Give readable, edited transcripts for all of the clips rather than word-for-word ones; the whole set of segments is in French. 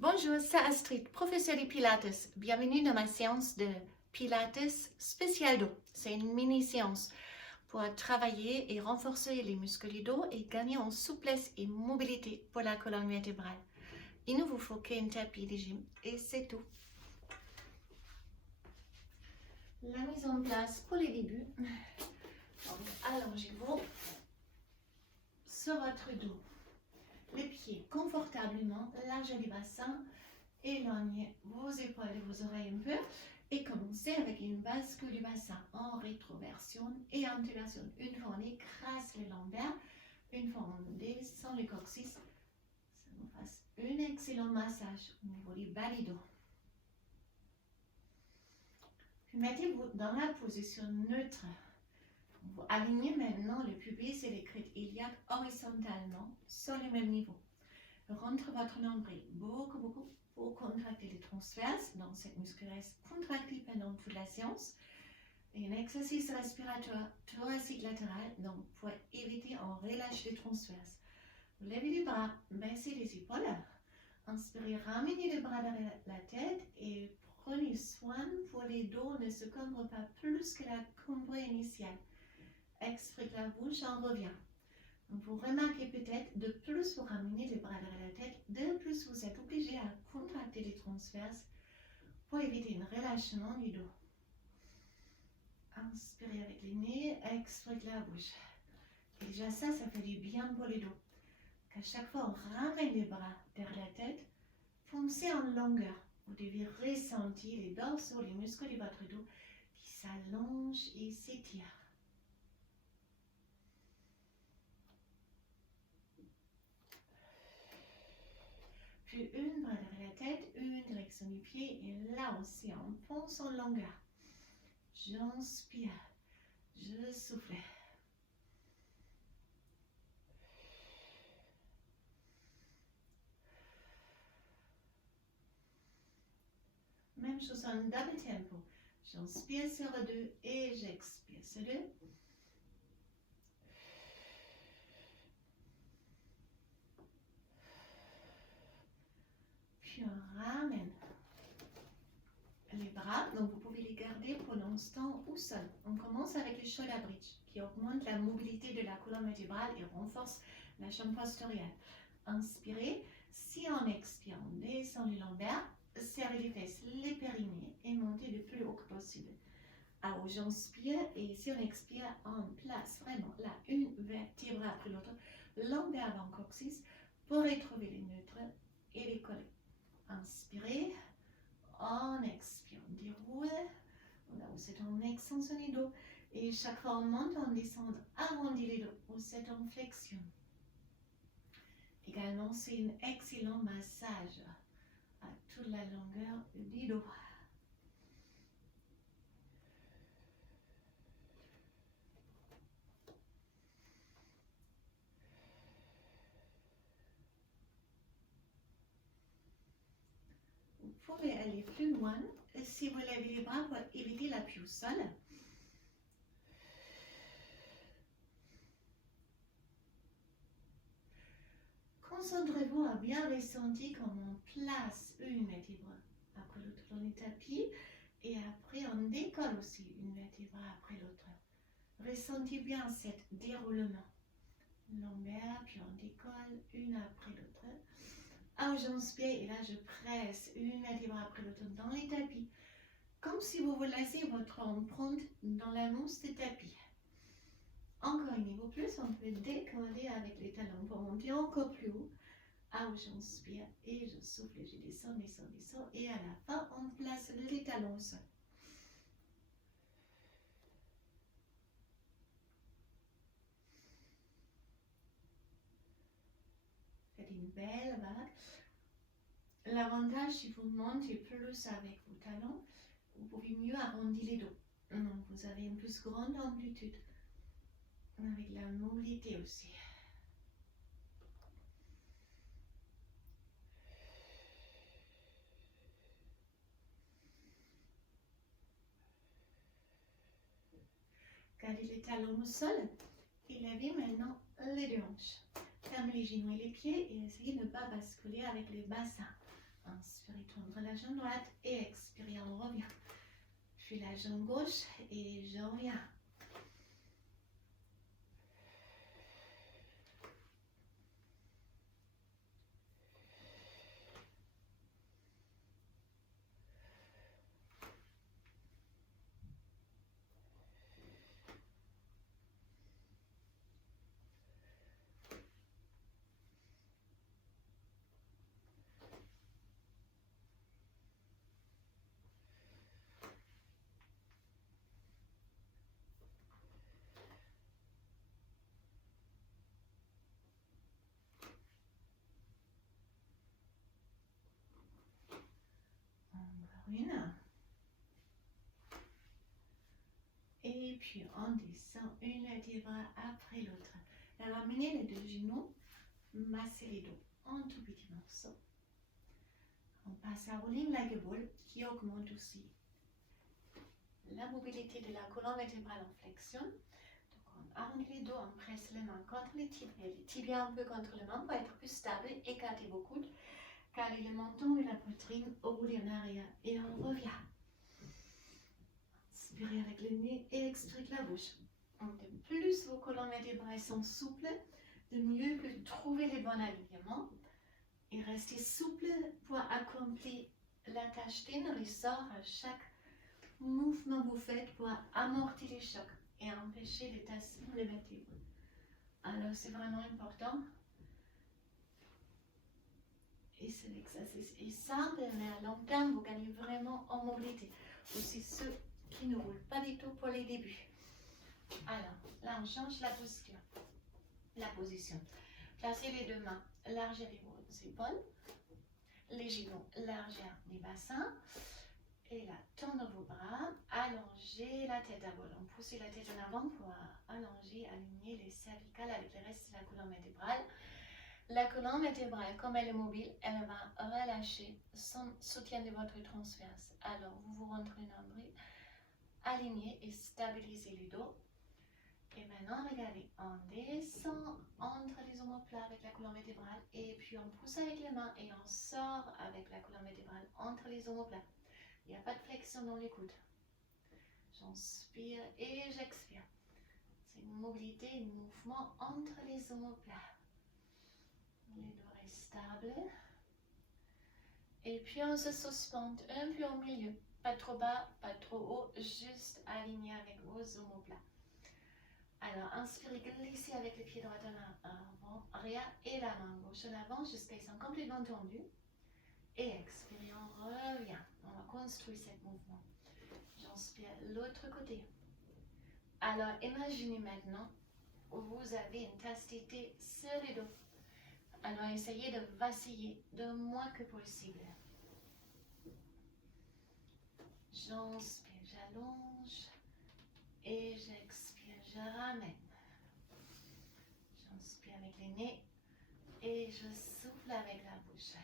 Bonjour, c'est Astrid, professeure de Pilates. Bienvenue dans ma séance de Pilates spécial dos. C'est une mini-séance pour travailler et renforcer les muscles du dos et gagner en souplesse et mobilité pour la colonne vertébrale. Il ne vous faut qu'un tapis de gym et c'est tout. La mise en place pour les débuts. Donc, allongez-vous sur votre dos. Les pieds confortablement, large du bassin. Éloignez vos épaules et vos oreilles un peu et commencez avec une bascule du bassin en rétroversion et antéversion. Une fois on écrase les lombaires, une fois on descend le coccyx, ça nous fasse un excellent massage au niveau du bas du dos. Puis mettez-vous dans la position neutre. Vous alignez maintenant le pubis et les crêtes iliaques horizontalement sur le même niveau. Rentre votre nombril beaucoup pour contracter les transverses. Donc, cette muscle reste contractée pendant toute la séance. Et un exercice respiratoire thoracique latéral. Donc, pour éviter, on relâche les transverses. Vous levez les bras, baissez les épaules. Inspirez, ramenez les bras derrière la tête et prenez soin pour les dos ne se cambrent pas plus que la cambrée initiale. Expirez la bouche, on revient. Vous remarquez peut-être, de plus vous ramenez les bras derrière la tête, de plus vous êtes obligé à contracter les transverses pour éviter un relâchement du dos. Inspirez avec les nez, expirez la bouche. Et déjà ça fait du bien pour le dos. Qu'à chaque fois on ramène les bras derrière la tête, foncez en longueur. Vous devez ressentir les dorsaux, les muscles de votre dos qui s'allongent et s'étirent. Puis une bras derrière la tête, une direction du pied et là aussi on fonce en longueur. J'inspire, je souffle. Même chose en double tempo. J'inspire sur 2 et j'expire sur 2. Puis on ramène les bras, donc vous pouvez les garder pour l'instant au sol. On commence avec le shoulder bridge qui augmente la mobilité de la colonne vertébrale et renforce la chambre postérieure. Inspirez, si on expire, on descend les lombaires, serrez les fesses, les périnées et montez le plus haut que possible. Alors j'inspire et si on expire, on place vraiment là une vertèbre après l'autre, lombaire avant coccyx pour retrouver les neutres et les coller. Inspirez, on expire, on déroule, là où c'est en extension du dos et chaque fois on monte, on descend, arrondit les dos, où c'est en flexion. Également, c'est un excellent massage à toute la longueur du dos. Vous pouvez aller plus loin si vous levez les bras pour éviter l'appui au sol. Concentrez-vous à bien ressentir comment on place une vertèbre après l'autre dans le tapis et après on décolle aussi une vertèbre après l'autre. Ressentez bien cet déroulement. Lombaire, puis on décolle une après l'autre. Alors j'inspire et là je presse une vertèbre après l'autre dans les tapis. Comme si vous laissez votre empreinte dans la mousse de tapis. Encore un niveau plus, on peut décoller avec les talons pour monter encore plus haut. Alors j'inspire et je souffle, je descends, et à la fin on place les talons au sol. Faites une belle vague. L'avantage, si vous montez plus avec vos talons, vous pouvez mieux arrondir les dos. Donc vous avez une plus grande amplitude. Avec la mobilité aussi. Gardez les talons au sol et levez maintenant les deux hanches. Fermez les genoux et les pieds et essayez de ne pas basculer avec les bassins. Inspirez, tendre la jambe droite et expirez, on revient. Puis la jambe gauche et je reviens. Une. Et puis on descend une vertèbre après l'autre. Ramenez les deux genoux, massez les dos en tout petits morceaux. On passe à rolling like a ball qui augmente aussi la mobilité de la colonne vertébrale en flexion. Donc on arrondit les dos, on presse les mains contre les tibias un peu contre les mains pour être plus stable. Écartez vos coudes, calez le menton et la poitrine, roulez en arrière et on revient. Inspirez avec le nez et expirez avec la bouche. De plus vos colonnes vertébrales sont souples, de mieux que vous trouvez les bons alignements. Et restez souple pour accomplir la tâche d'un ressort à chaque mouvement que vous faites pour amortir les chocs et empêcher les tassements des vertèbres. Alors c'est vraiment important. Et c'est l'exercice est simple, mais à long terme, vous gagnez vraiment en mobilité. Aussi ceux qui ne roulent pas du tout pour les débuts. Alors, là on change la posture, la position. Placez les deux mains, largez vos épaules, les genoux, largeur les bassins. Et là, tendre vos bras, allongez la tête à volant. Poussez la tête en avant pour allonger, aligner les cervicales avec le reste de la colonne vertébrale. La colonne vertébrale, comme elle est mobile, elle va relâcher sans soutien de votre transverse. Alors, vous vous rentrez le nombril, alignez et stabilisez le dos. Et maintenant, regardez, on descend entre les omoplates avec la colonne vertébrale et puis on pousse avec les mains et on sort avec la colonne vertébrale entre les omoplates. Il n'y a pas de flexion dans les coudes. J'inspire et j'expire. C'est une mobilité, un mouvement entre les omoplates. Les dos restent stables. Et puis on se suspend un peu au milieu. Pas trop bas, pas trop haut, juste aligné avec vos omoplates. Alors, inspirez, glissez avec le pied droit en avant, arrière et la main gauche en avant jusqu'à ce qu'ils sont complètement tendus. Et expirez, on revient. On va construire ce mouvement. J'inspire l'autre côté. Alors, imaginez maintenant, vous avez une tasse de thé sur le dos. Alors, essayez de vaciller le moins que possible. J'inspire, j'allonge. Et j'expire, je ramène. J'inspire avec le nez. Et je souffle avec la bouche.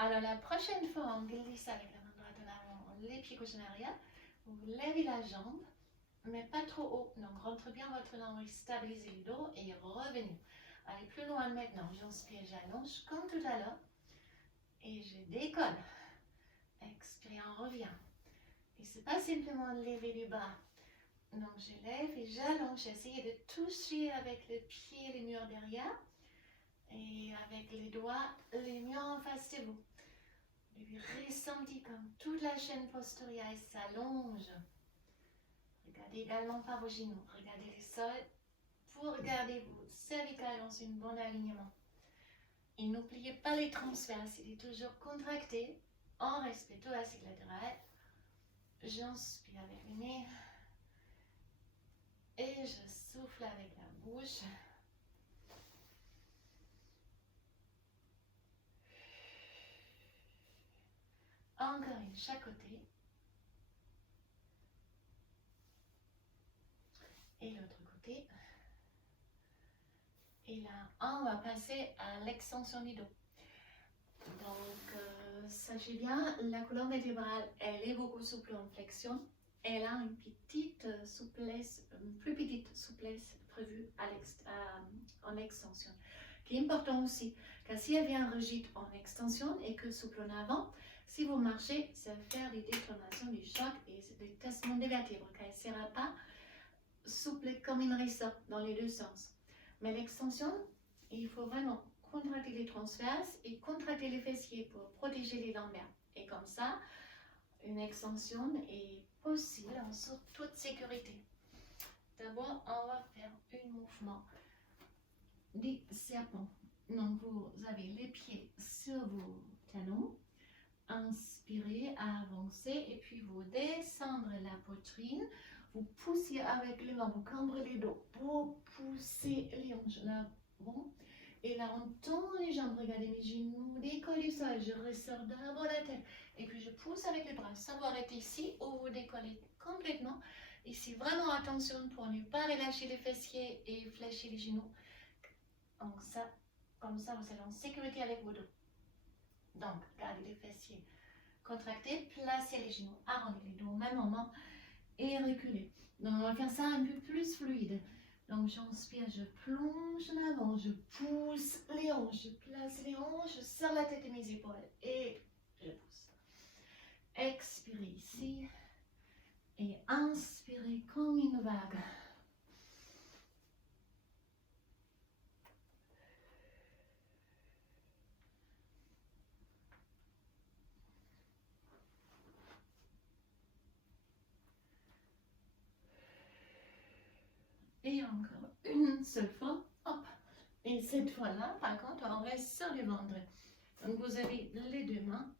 Alors la prochaine fois, on glisse avec la main droite en avant, les pieds gauche en arrière. Vous levez la jambe, mais pas trop haut. Donc rentre bien votre nombril, stabilisez le dos et revenez. Allez plus loin maintenant. J'inspire, j'allonge comme tout à l'heure. Et je décolle. Expire, on revient. Et c'est pas simplement lever le bas. Donc je lève et j'allonge. Essayez de toucher avec le pied les murs derrière. Et avec les doigts, les murs en face de vous. Et puis ressentez comme toute la chaîne postérieure s'allonge. Regardez également par vos genoux. Regardez les sols pour garder vos cervicales dans un bon alignement. Et n'oubliez pas les transverses. Il est toujours contracté en respectant l'assiette latérale. J'inspire avec le nez. Et je souffle avec la bouche. Encore une, chaque côté. Et l'autre côté. Et là, on va passer à l'extension du dos. Donc, sachez bien, la colonne vertébrale, elle est beaucoup souple en flexion. Elle a une petite souplesse, une plus petite souplesse prévue en extension. Qui est important aussi, car si elle vient rigide en extension et que souple en avant, si vous marchez, ça va faire des détonations du choc et des tessements des vertèbres, car elle ne sera pas souple comme une ressort dans les deux sens. Mais l'extension, il faut vraiment contracter les transverses et contracter les fessiers pour protéger les lombaires. Et comme ça, une extension est possible en toute sécurité. D'abord, on va faire un mouvement du serpent. Donc, vous avez les pieds sur vos talons. Inspirez, avancez et puis vous descendrez la poitrine. Vous poussez avec les mains, vous cambrez les dos. Vous poussez les hanches l'avant. Et là, on tend les jambes. Regardez mes genoux décollent du sol. Je ressors d'abord la tête. Et puis, je pousse avec les bras. Ça va arrêter ici ou vous décollez complètement. Ici, vraiment attention pour ne pas relâcher les fessiers et fléchir les genoux. Donc, ça, comme ça, vous êtes en sécurité avec vos dos. Donc, gardez les fessiers contractés. Placez les genoux, arrondissez les dos au même moment et reculez. Donc, on va faire ça un peu plus fluide. Donc, j'inspire, je plonge en avant, je pousse les hanches, je place les hanches, je serre la tête et mes épaules et je pousse. Expirez ici et inspirez comme une vague. Et encore une seule fois, hop. Et cette fois-là, par contre, on reste sur le ventre. Donc, vous avez les deux mains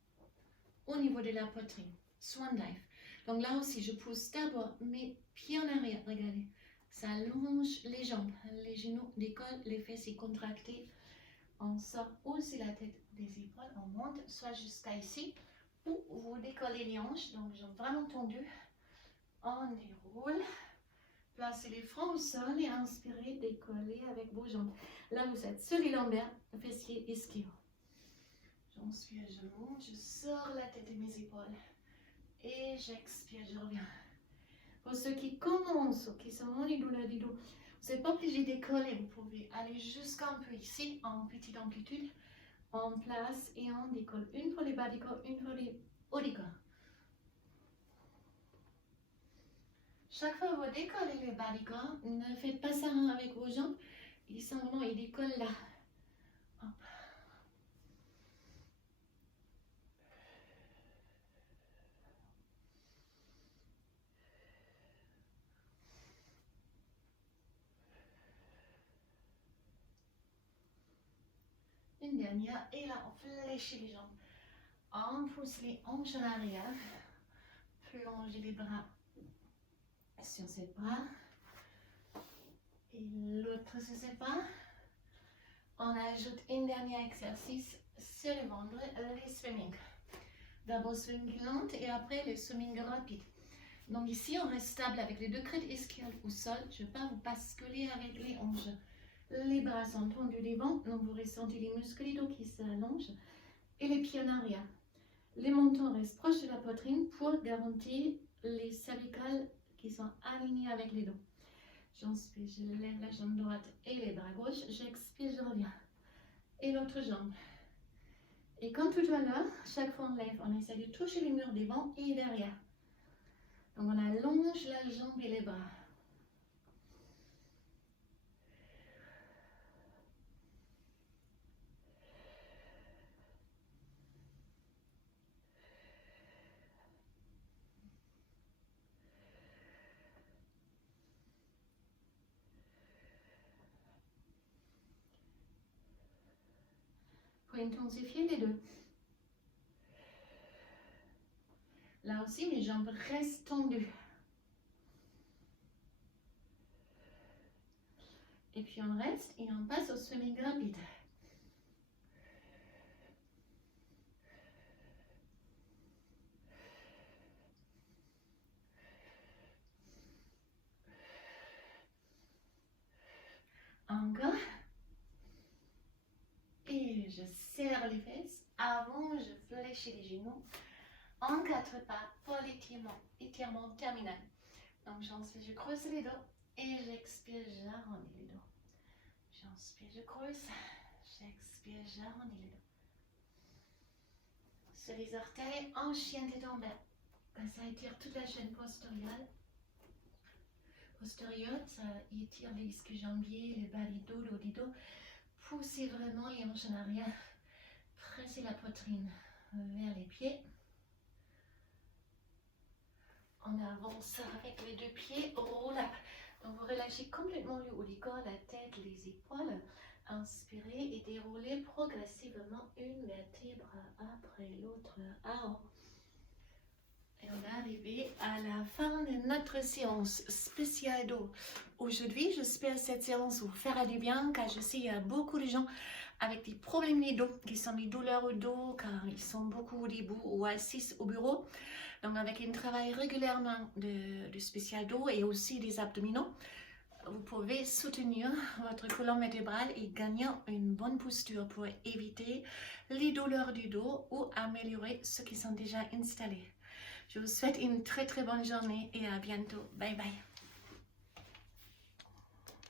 au niveau de la poitrine. Swan dive. Donc là aussi, je pousse d'abord mes pieds en arrière. Regardez. Ça allonge les jambes, les genoux décollent, les fessiers contractés. On sort aussi la tête des épaules. On monte soit jusqu'à ici ou vous décollez les hanches. Donc, jambes vraiment tendues. On déroule. Placez les fronts au sol et inspirez, décollez avec vos jambes. Là, vous êtes sur les lombaires, fessiers ischio. J'inspire, je monte, je sors la tête et mes épaules. Et j'expire, je reviens. Pour ceux qui commencent, qui sont en douleur du dos, vous n'êtes pas obligé de décoller. Vous pouvez aller jusqu'à un peu ici, en petite amplitude. On place et on décolle. Une pour les bas du corps, une pour les hauts du corps. Chaque fois que vous décollez le bas du corps, ne faites pas ça avec vos jambes. Ils sont vraiment, ils décollent là. Hop. Une dernière, et là on fléchit les jambes. On pousse les hanches en arrière. Plongez les bras sur ses bras. Et l'autre sur ses bras. On ajoute un dernier exercice sur le ventre, les swimming. D'abord swimming lente et après les swimming rapides. Donc ici on reste stable avec les deux crêtes ischiales au sol. Je ne vais pas vous basculer avec les hanches. Les bras sont tendus devant, donc vous ressentez les muscles du dos qui s'allongent et les pieds en arrière. Les mentons restent proches de la poitrine pour garantir les cervicales qui sont alignées avec les dos. J'inspire, je lève la jambe droite et les bras gauche. J'expire, je reviens. Et l'autre jambe. Et comme tout à l'heure, chaque fois on lève, on essaie de toucher les murs devant et derrière. Donc on allonge la jambe et les bras. Pour intensifier les deux. Là aussi, mes jambes restent tendues. Et puis on reste et on passe au swimming rapide. je serre les fesses. Avant, je fléchis les genoux en 4 pas pour l'étirement terminal. Donc j'inspire, je creuse les dos et j'expire, j'arrondis les dos. J'inspire, je creuse, j'expire, j'arrondis les dos. Sur les orteils, en chien tête en bas. Ça étire toute la chaîne postérieure. Ça étire les ischio-jambiers, le bas du dos, le haut du dos. Poussez vraiment les hanches en arrière. Pressez la poitrine vers les pieds. On avance avec les 2 pieds, roll up. Donc vous relâchez complètement le haut du corps, la tête, les épaules. Inspirez et déroulez progressivement une vertèbre après l'autre en haut. Et on est arrivé à la fin de notre séance spéciale dos. Aujourd'hui, j'espère que cette séance vous fera du bien, car je sais qu'il y a beaucoup de gens avec des problèmes de dos, qui sont des douleurs au dos, car ils sont beaucoup debout ou assis au bureau. Donc avec un travail régulièrement de spécial dos et aussi des abdominaux, vous pouvez soutenir votre colonne vertébrale et gagner une bonne posture pour éviter les douleurs du dos ou améliorer ceux qui sont déjà installés. Je vous souhaite une très très bonne journée et à bientôt. Bye bye.